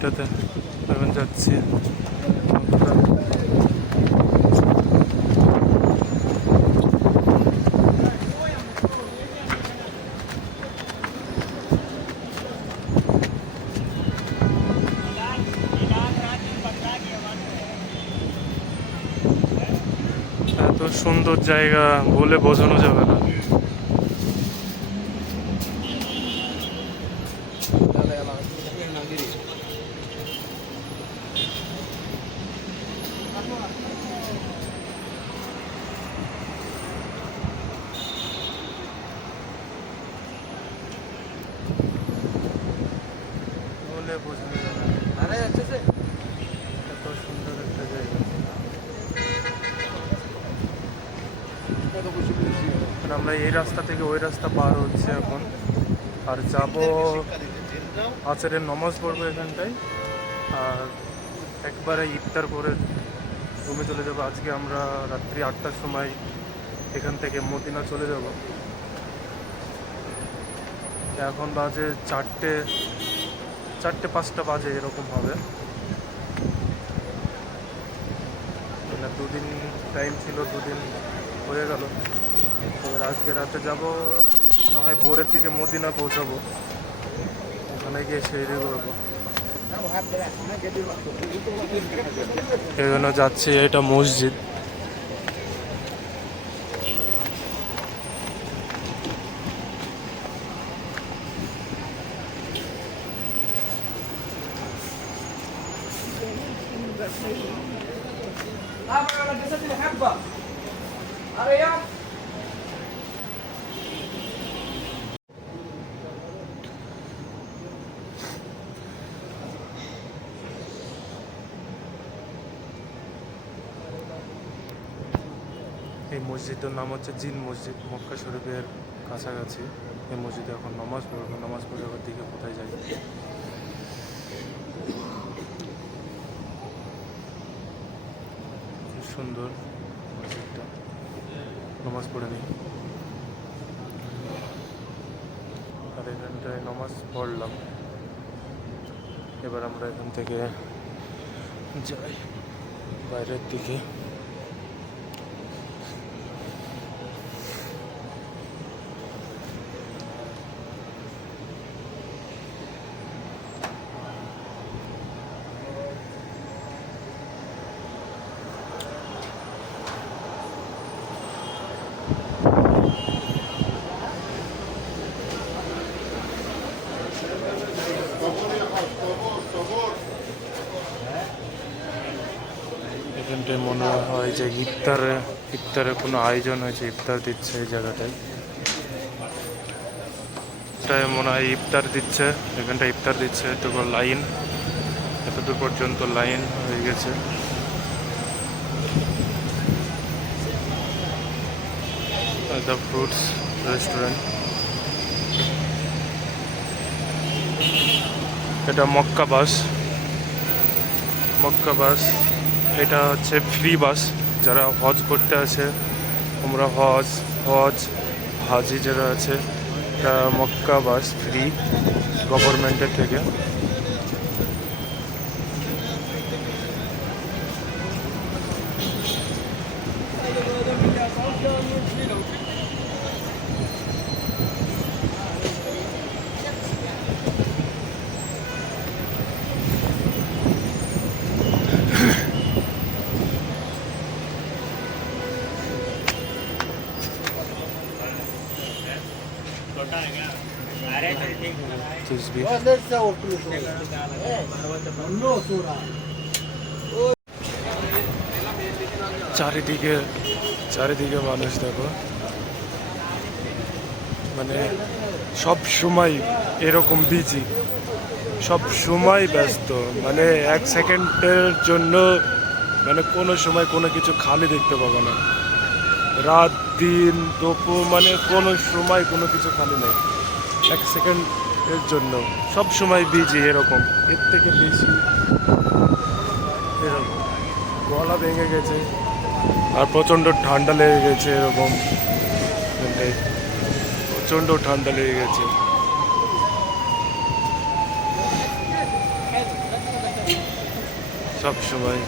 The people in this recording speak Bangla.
মসজিদটাতে এখন যাচ্ছি এত সুন্দর জায়গা বলে বোঝানো যাবে না। যাবে না এত সুন্দর একটা জায়গা আমরা এই রাস্তা থেকে ওই রাস্তা পার হচ্ছে এখন। আর যাব আচারের নমাজ পড়ব এখানটায়। আর একবারে ইফতার করে রুমে চলে যাব। আজকে আমরা রাত্রি আটটার সময় এখান থেকে মদিনা চলে যাব। এখন বাজে চারটে চারটে পাঁচটা বাজে এরকম হবে। মানে দুদিন টাইম ছিল, দুদিন হয়ে গেল। এবার আজকে রাতে যাব, না হয় ভোরের দিকে মদিনা পৌঁছাবো। ওখানে গিয়ে সেরে করব এখানে যাচ্ছি এটা মসজিদ। এই মসজিদের নাম হচ্ছে জিন মসজিদ, মক্কা শরীফের কাছাকাছি। এই মসজিদে এখন নামাজ পড়ব, নামাজ পড়ে আবার দিকে কোথায় যাই। সুন্দর। মসজিদটা নামাজ পড়ে নিই। আর এখানটায় নমাজ পড়লাম। এবার আমরা এখান থেকে যাই। বাইরের দিকে। এখানটায় মনে হয় যে ইফতারে ইফতারের কোনো আয়োজন হয়েছে, ইফতার দিচ্ছে এই জায়গাটায়। এটায় মনে হয় ইফতার দিচ্ছে এখানটা ইফতার দিচ্ছে তো লাইন এতদূর পর্যন্ত লাইন হয়ে গেছে। দ্য ফ্রুটস রেস্টুরেন্ট এটা মক্কা বাস। মক্কা বাস। এটা হচ্ছে ফ্রি বাস যারা হজ করতে আছে তোমরা হজ হজ, হাজি যারা আছে মক্কা বাস ফ্রি গভর্নমেন্টের থেকে। চারিদিকে চারিদিকে মানুষ দেখো। মানে সব সময় এরকম বিজি সব সময় ব্যস্ত। মানে এক সেকেন্ডের জন্য মানে কোনো সময় কোনো কিছু খালি দেখতে পাবো না। রাত, দিন, দুপুর মানে কোনো সময় কোনো কিছু খালি নেই। এক সেকেন্ডের জন্য। সব সময় বিজি এরকম। এর থেকে বেশি এরকম। গলা ভেঙে গেছে। আর প্রচণ্ড ঠান্ডা লেগে গেছে এরকম। মানে প্রচণ্ড ঠান্ডা লেগে গেছে। সব সময়